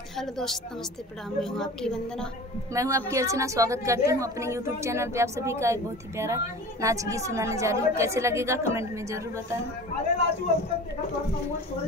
Hello दोस्त, नमस्ते, प्रणाम। मैं हूँ आपकी वंदना। मैं हूँ आपकी अर्चना। स्वागत करती हूँ अपने YouTube चैनल पे। आप सभी का एक बहुत ही प्यारा नाच गीत सुनाने जा रही हूँ। कैसे लगेगा कमेंट में जरूर बताना।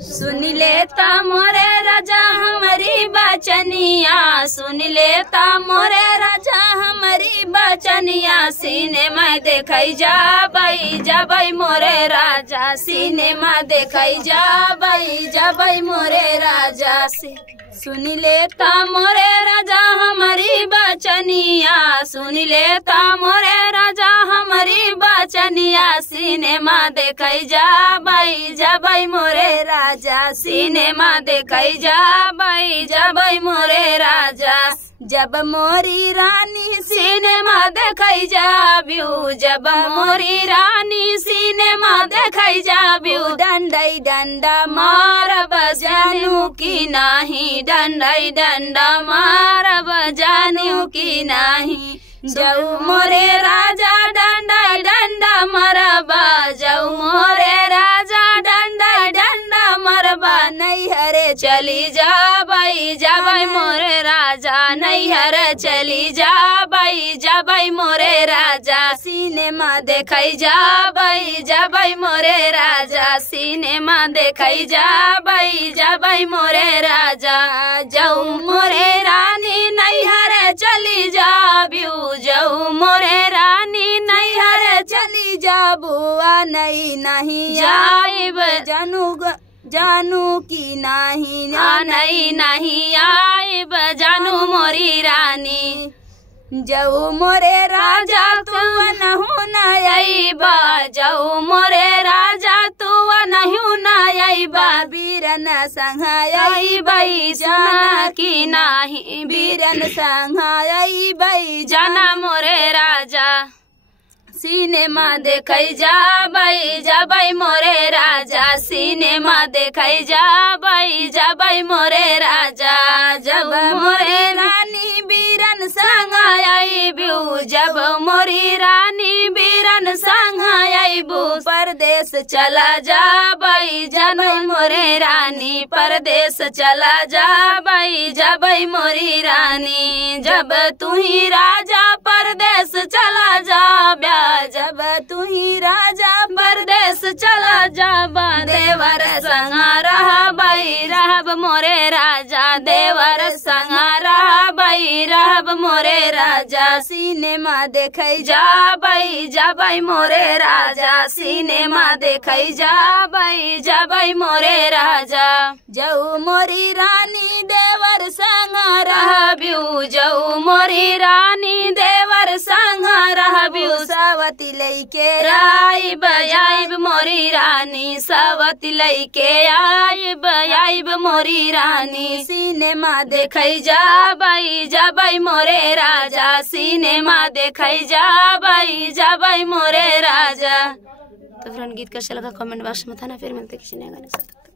सुन लेता मोरे राजा हमारी बचनिया, सुन लेता मोरे राजा हमारी बचनिया, सिनेमा देखई जाबई मोरे राजा, सिनेमा देखई जाबई मोरे राजा से। सुन लेता मोरे राजा हमारी बचनिया, सुन लेता मोरे राजा हमारी बचनिया, सिनेमा देखई जाबई मोरे राजा, सिनेमा देखई जाबई मोरे राजा। जब मोरी रानी सिनेमा देखई जाबियो, जब मोरी रानी सिनेमा देखई जाबियो, डंडई डंडा मारब जानू की नाही, डंडई डंडा मारब जानू की नाही। जाऊ मोरे राजा डंडई डंडा मरबा, जाऊ मोरे राजा डंडई डंडा मरबा, नैहरे चली जाबई मोरे राजा, नैहरे चली जाबई मोरे राजा, सिनेमा देखई जाबई मोरे राजा, सिनेमा देखई जाबई मोरे राजा। जाऊ मोरे रानी नैहरे चली जाबियो, जाऊ मोरे रानी नैहरे चली जाबुआ, नहीं आइब जानू की नहीं, नहीं आइब जानू मोरी रानी। जाऊ मोरे राजा तू नहु न आइबा, जाऊ मोरे राजा तू नहु न आइबा, बीरन संग आइबई जाना की नाही, बीरन संग आइबई जाना मोरे राजा, सिनेमा देखई जाबई मोरे राजा, सिनेमा देखई जाबई मोरे राजा। जब मोरे रानी बीरन संग आइबू, जब मोरी रानी बीरन संग आइबू, परदेश चला जाबई मोरे रानी, परदेश चला जाबई मोरी रानी। जब तू ही राजा परदेश चला जाब्या, जब तू ही राजा परदेश चला जाबा, देवर संग रहब मोरे राजा, देवर संग रहब मोरे राजा, सिनेमा देखई जाबई मोरे राजा, सिनेमा देखई जाबई मोरे राजा। जाऊ मोरी रानी देवर संग रहबियो, जाऊ मोरी रानी देवर संग रहबियो, सावती लईके आइब मोरी रानी, सावती लईके आइब मोरी रानी, सिनेमा देखई जाबई मोरे राजा, सिनेमा देखई जाबई मोरे राजा। तो फ्रेंड, गीत कैसा लगा कमेंट बॉक्स में बताना। फिर मिलते किसी नए गाने के साथ।